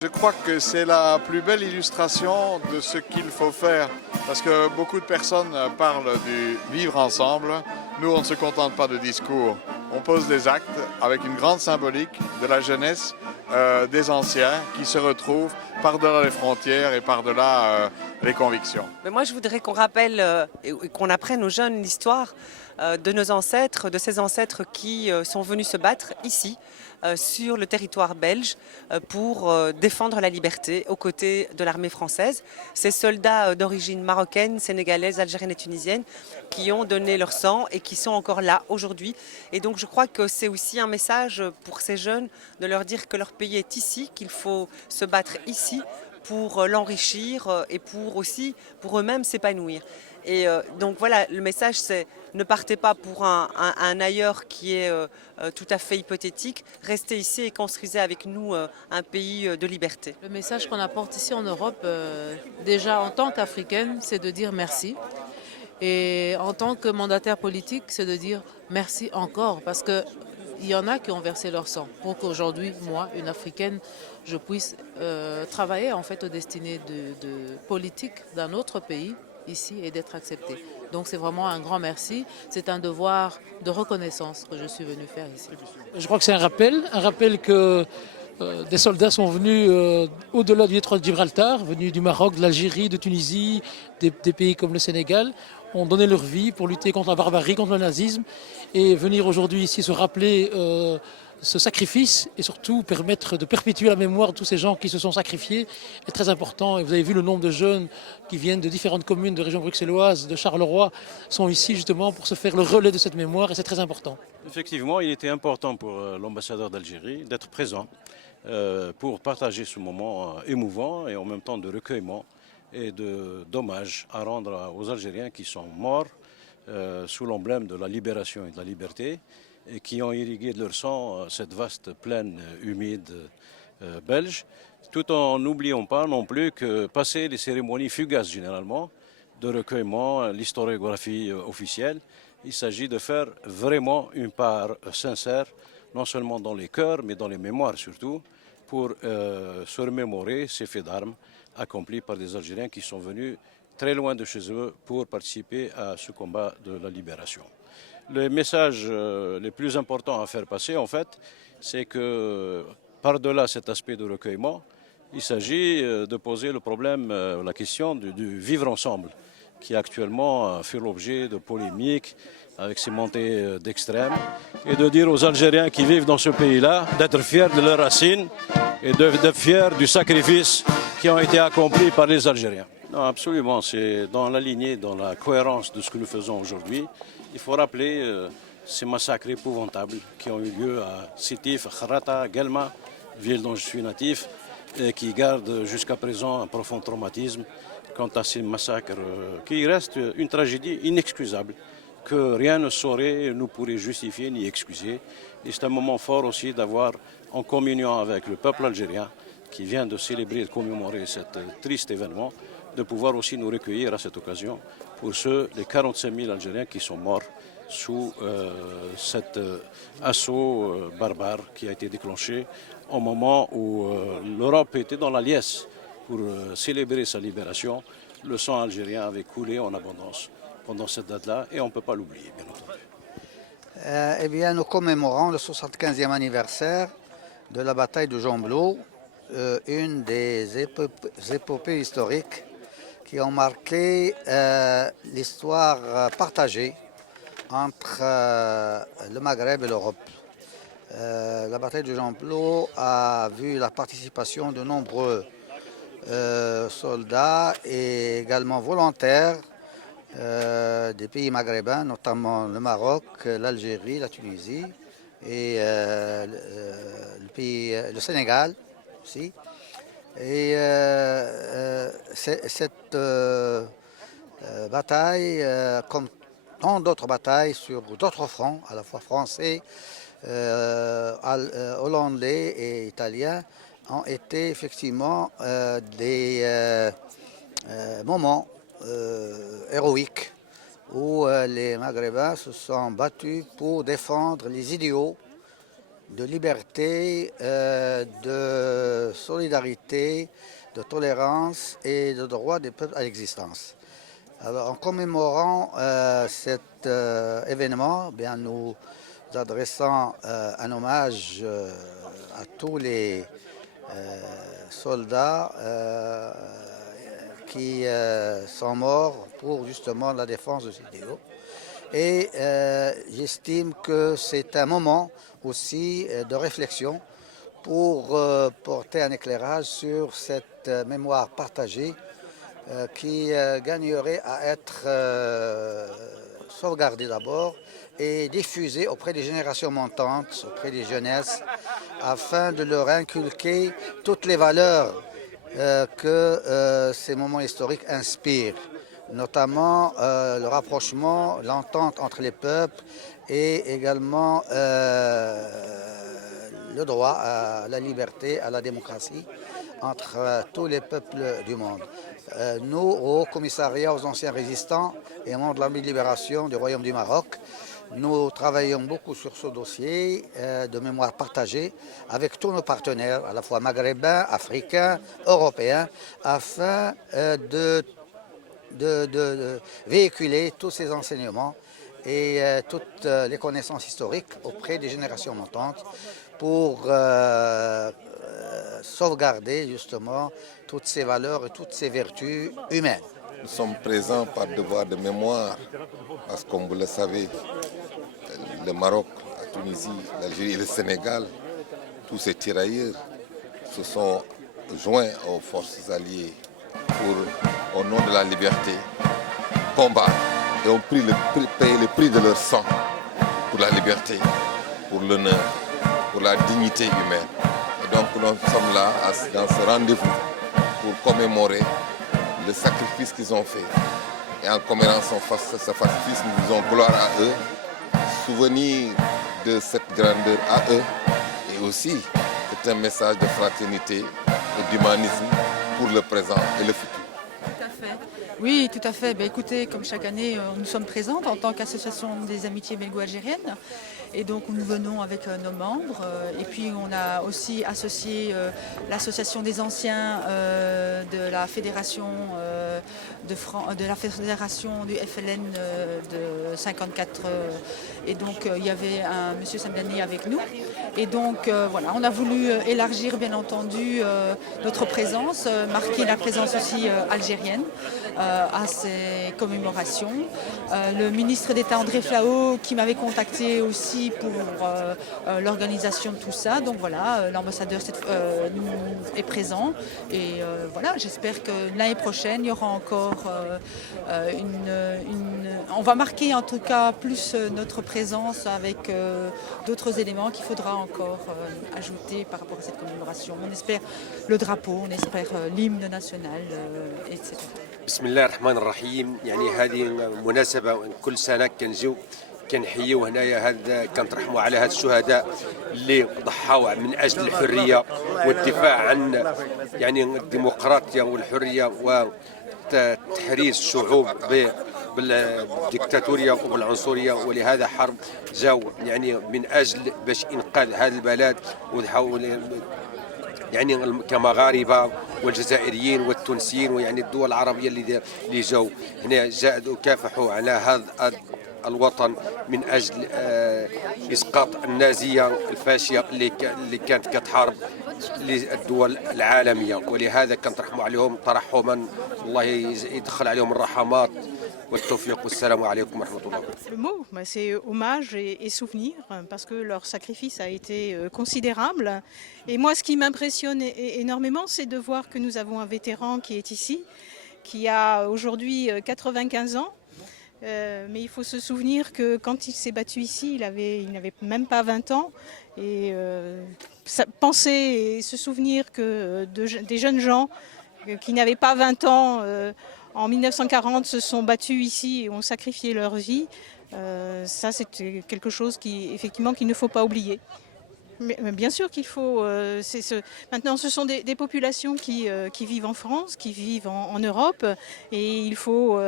Je crois que c'est la plus belle illustration de ce qu'il faut faire. Parce que beaucoup de personnes parlent du vivre ensemble. Nous, on ne se contente pas de discours. On pose des actes avec une grande symbolique de la jeunesse, des anciens qui se retrouvent par-delà les frontières et par-delà les convictions. Mais moi, je voudrais qu'on rappelle et qu'on apprenne aux jeunes l'histoire de nos ancêtres, de ces ancêtres qui sont venus se battre ici, sur le territoire belge, pour défendre la liberté aux côtés de l'armée française. Ces soldats d'origine marocaine, sénégalaise, algérienne et tunisienne qui ont donné leur sang et qui sont encore là aujourd'hui. Et donc, je crois que c'est aussi un message pour ces jeunes de leur dire que leur pays est ici, qu'il faut se battre ici pour l'enrichir et pour aussi pour eux-mêmes s'épanouir. Et donc voilà, le message c'est ne partez pas pour un ailleurs qui est tout à fait hypothétique, restez ici et construisez avec nous un pays de liberté. Le message qu'on apporte ici en Europe, déjà en tant qu'Africaine, c'est de dire merci. Et en tant que mandataire politique, c'est de dire merci encore, parce que il y en a qui ont versé leur sang pour qu'aujourd'hui, moi, une Africaine, je puisse travailler en fait aux destinées de politique d'un autre pays ici et d'être acceptée. Donc c'est vraiment un grand merci. C'est un devoir de reconnaissance que je suis venue faire ici. Je crois que c'est un rappel que des soldats sont venus au-delà du détroit de Gibraltar, venus du Maroc, de l'Algérie, de Tunisie, des pays comme le Sénégal, ont donné leur vie pour lutter contre la barbarie, contre le nazisme, et venir aujourd'hui ici se rappeler ce sacrifice et surtout permettre de perpétuer la mémoire de tous ces gens qui se sont sacrifiés est très important. Et vous avez vu le nombre de jeunes qui viennent de différentes communes de région bruxelloise, de Charleroi, sont ici justement pour se faire le relais de cette mémoire et c'est très important. Effectivement, il était important pour l'ambassadeur d'Algérie d'être présent pour partager ce moment émouvant et en même temps de recueillement et d'hommage à rendre aux Algériens qui sont morts sous l'emblème de la libération et de la liberté et qui ont irrigué de leur sang cette vaste plaine humide belge, tout en n'oubliant pas non plus que passer les cérémonies fugaces généralement de recueillement, l'historiographie officielle, il s'agit de faire vraiment une part sincère, non seulement dans les cœurs, mais dans les mémoires surtout, pour se remémorer ces faits d'armes accomplis par des Algériens qui sont venus très loin de chez eux pour participer à ce combat de la libération. Le message le plus important à faire passer, en fait, c'est que par-delà cet aspect de recueillement, il s'agit de poser le problème, la question du vivre ensemble, qui actuellement fait l'objet de polémiques avec ses montées d'extrême, et de dire aux Algériens qui vivent dans ce pays-là d'être fiers de leurs racines et d'être fiers du sacrifice qui ont été accomplis par les Algériens. Non, absolument, c'est dans la lignée, dans la cohérence de ce que nous faisons aujourd'hui. Il faut rappeler ces massacres épouvantables qui ont eu lieu à Sétif, Kharata, Guelma, ville dont je suis natif, et qui gardent jusqu'à présent un profond traumatisme quant à ces massacres qui restent une tragédie inexcusable que rien ne saurait, ne pourrait justifier ni excuser. Et c'est un moment fort aussi d'avoir, en communion avec le peuple algérien qui vient de célébrer et de commémorer cet triste événement, de pouvoir aussi nous recueillir à cette occasion pour les 45 000 Algériens qui sont morts sous cet assaut barbare qui a été déclenché au moment où l'Europe était dans la liesse pour célébrer sa libération. Le sang algérien avait coulé en abondance pendant cette date-là et on ne peut pas l'oublier, bien entendu. Eh bien, nous commémorons le 75e anniversaire de la bataille de Gembloux, une des épopées historiques qui ont marqué l'histoire partagée entre le Maghreb et l'Europe. La bataille de Gembloux a vu la participation de nombreux soldats et également volontaires des pays maghrébins, notamment le Maroc, l'Algérie, la Tunisie et le Sénégal aussi. Et cette bataille, comme tant d'autres batailles sur d'autres fronts, à la fois français, hollandais et italiens, ont été effectivement des moments héroïques où les Maghrébins se sont battus pour défendre les idéaux de liberté, de solidarité, de tolérance et de droit des peuples à l'existence. Alors, en commémorant cet événement, bien, nous adressons un hommage à tous les soldats qui sont morts pour justement la défense de ces idéaux. Et j'estime que c'est un moment aussi de réflexion pour porter un éclairage sur cette mémoire partagée qui gagnerait à être sauvegardée d'abord et diffusée auprès des générations montantes, auprès des jeunesses, afin de leur inculquer toutes les valeurs que ces moments historiques inspirent, notamment le rapprochement, l'entente entre les peuples et également le droit à la liberté, à la démocratie entre tous les peuples du monde. Nous, au Commissariat aux anciens résistants et membres de l'Armée de libération du Royaume du Maroc, nous travaillons beaucoup sur ce dossier de mémoire partagée avec tous nos partenaires, à la fois maghrébins, africains, européens, afin de véhiculer tous ces enseignements et toutes les connaissances historiques auprès des générations montantes pour sauvegarder justement toutes ces valeurs et toutes ces vertus humaines. Nous sommes présents par devoir de mémoire, parce que comme vous le savez, le Maroc, la Tunisie, l'Algérie et le Sénégal, tous ces tirailleurs se sont joints aux forces alliées pour, au nom de la liberté, combattre et ont payé le prix de leur sang pour la liberté, pour l'honneur, pour la dignité humaine. Et donc nous sommes là dans ce rendez-vous pour commémorer le sacrifice qu'ils ont fait. Et en commémorant ce sacrifice, nous disons gloire à eux, souvenir de cette grandeur à eux, et aussi c'est un message de fraternité et d'humanisme pour le présent et le futur. Tout à fait. Oui, tout à fait. Ben, écoutez, comme chaque année, nous sommes présentes en tant qu'association des amitiés belgo-algériennes. Et donc nous venons avec nos membres. Et puis on a aussi associé l'association des anciens de la fédération de la fédération du FLN de 54. Et donc il y avait un monsieur Samdani avec nous. Et donc voilà, on a voulu élargir bien entendu notre présence, marquer la présence aussi algérienne à ces commémorations. Le ministre d'État André Flao qui m'avait contacté aussi pour l'organisation de tout ça. Donc voilà, l'ambassadeur est présent et voilà, j'espère que l'année prochaine, il y aura encore on va marquer en tout cas plus notre présence avec d'autres éléments qu'il faudra encore ajouter par rapport à cette commémoration. On espère le drapeau, on espère l'hymne national, etc. بسم الله الرحمن الرحيم. يعني هذه مناسبة كل سنة كنجيو كنحييو هنايا كنترحموا على هاد الشهداء اللي ضحوا من أجل الحرية والدفاع عن يعني الديمقراطية والحرية وتحرير الشعوب بالديكتاتورية وبالعنصرية، ولهذا حرب جاو يعني من أجل باش إنقاذ هذا البلد وضحوا يعني كمغاربه والجزائريين والتونسيين ويعني الدول العربيه اللي جاوا هنا جاءوا كافحوا على هذا الوطن من اجل اسقاط النازيه الفاشيه اللي كانت كتحارب للدول العالميه، ولهذا كنترحموا عليهم ترحما، الله يدخل عليهم الرحمات والتوفيق والسلام عليكم ورحمه الله. Le mot, c'est hommage et souvenir, parce que leur sacrifice a été considérable. Et moi, ce qui m'impressionne énormément, c'est de voir que nous avons un vétéran qui est ici, qui a aujourd'hui 95 ans. Mais il faut se souvenir que quand il s'est battu ici, il n'avait même pas 20 ans. Et penser et se souvenir que des jeunes gens qui n'avaient pas 20 ans en 1940 se sont battus ici et ont sacrifié leur vie, ça c'est quelque chose effectivement qu'il ne faut pas oublier. Mais bien sûr qu'il faut. Maintenant, ce sont des populations qui vivent en France, qui vivent en Europe, et il faut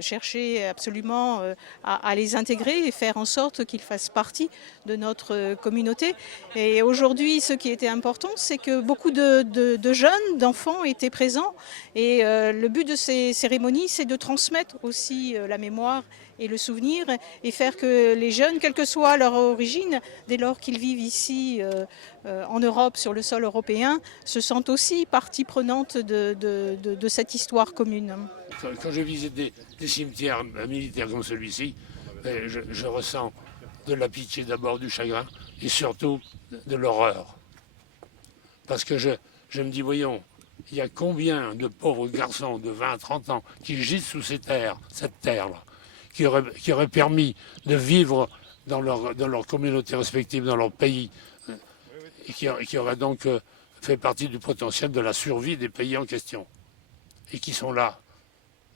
chercher absolument à les intégrer et faire en sorte qu'ils fassent partie de notre communauté. Et aujourd'hui, ce qui était important, c'est que beaucoup de jeunes, d'enfants étaient présents. Et le but de ces cérémonies, c'est de transmettre aussi la mémoire et le souvenir, et faire que les jeunes, quelle que soit leur origine, dès lors qu'ils vivent ici en Europe, sur le sol européen, se sentent aussi partie prenante de cette histoire commune. Quand je visite des cimetières militaires comme celui-ci, je ressens de la pitié d'abord, du chagrin, et surtout de l'horreur. Parce que je me dis, voyons, il y a combien de pauvres garçons de 20 à 30 ans qui gîtent sous cette terre-là, qui aurait permis de vivre dans leur communauté respective, dans leur pays, et qui aurait donc fait partie du potentiel de la survie des pays en question, et qui sont là,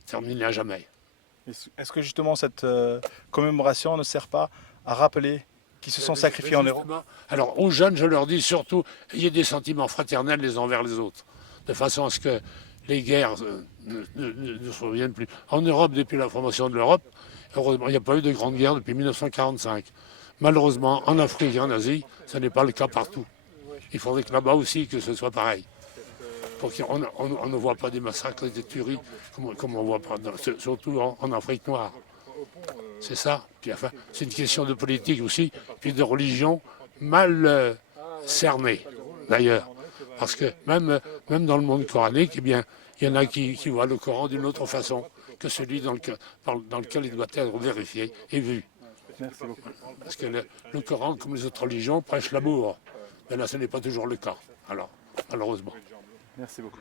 terminés à jamais. Est-ce que justement cette commémoration ne sert pas à rappeler qu'ils se sont sacrifiés en Europe? Alors aux jeunes, je leur dis surtout, ayez des sentiments fraternels les uns envers les autres, de façon à ce que les guerres ne surviennent plus. En Europe, depuis la formation de l'Europe, heureusement, il n'y a pas eu de grande guerre depuis 1945. Malheureusement, en Afrique et en Asie, ce n'est pas le cas partout. Il faudrait que là-bas aussi, que ce soit pareil. Pour qu'on ne voit pas des massacres et des tueries comme on voit pas, surtout en Afrique noire. C'est ça. Puis, enfin, c'est une question de politique aussi, puis de religion mal cernée, d'ailleurs. Parce que même dans le monde coranique, eh bien, il y en a qui voient le Coran d'une autre façon que celui dans lequel il doit être vérifié et vu. Merci beaucoup. Parce que le Coran, comme les autres religions, prêche l'amour. Mais là, ce n'est pas toujours le cas. Alors, malheureusement. Merci beaucoup.